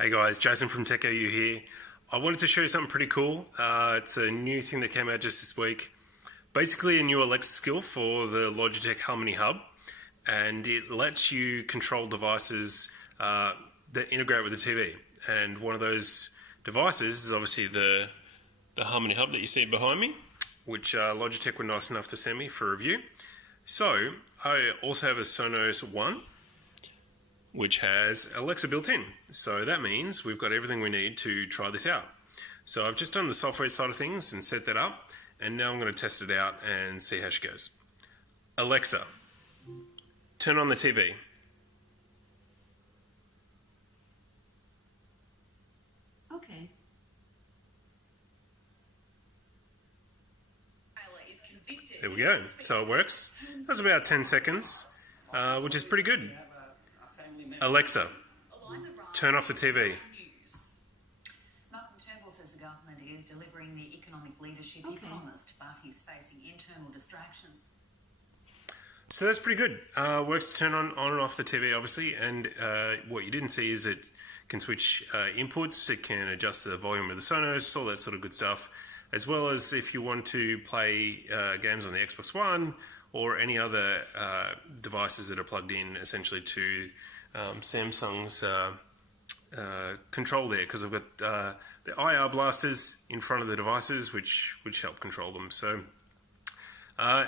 Hey guys, Jason from TechAU here. I wanted to show you something pretty cool. It's a new thing that came out just this week. Basically a new Alexa skill for the Logitech Harmony Hub, and it lets you control devices that integrate with the TV. And one of those devices is obviously the Harmony Hub that you see behind me, which Logitech were nice enough to send me for review. So I also have a Sonos One, which has Alexa built in. So that means we've got everything we need to try this out. So I've just done the software side of things and set that up, and now I'm going to test it out and see how she goes. Alexa, turn on the TV. Okay. There we go. So it works. That was about 10 seconds, which is pretty good. Alexa, turn off the TV. Malcolm Turnbull says the government is delivering the economic leadership he promised, but he's facing internal distractions. So that's pretty good. Works to turn on and off the TV, obviously, and what you didn't see is it can switch inputs, it can adjust the volume of the Sonos, all that sort of good stuff, as well as if you want to play games on the Xbox One or any other devices that are plugged in essentially to Samsung's control there, because I've got the IR blasters in front of the devices which help control them. So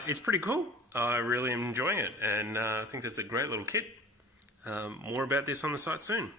it's pretty cool. I really am enjoying it, and I think that's a great little kit. More about this on the site soon.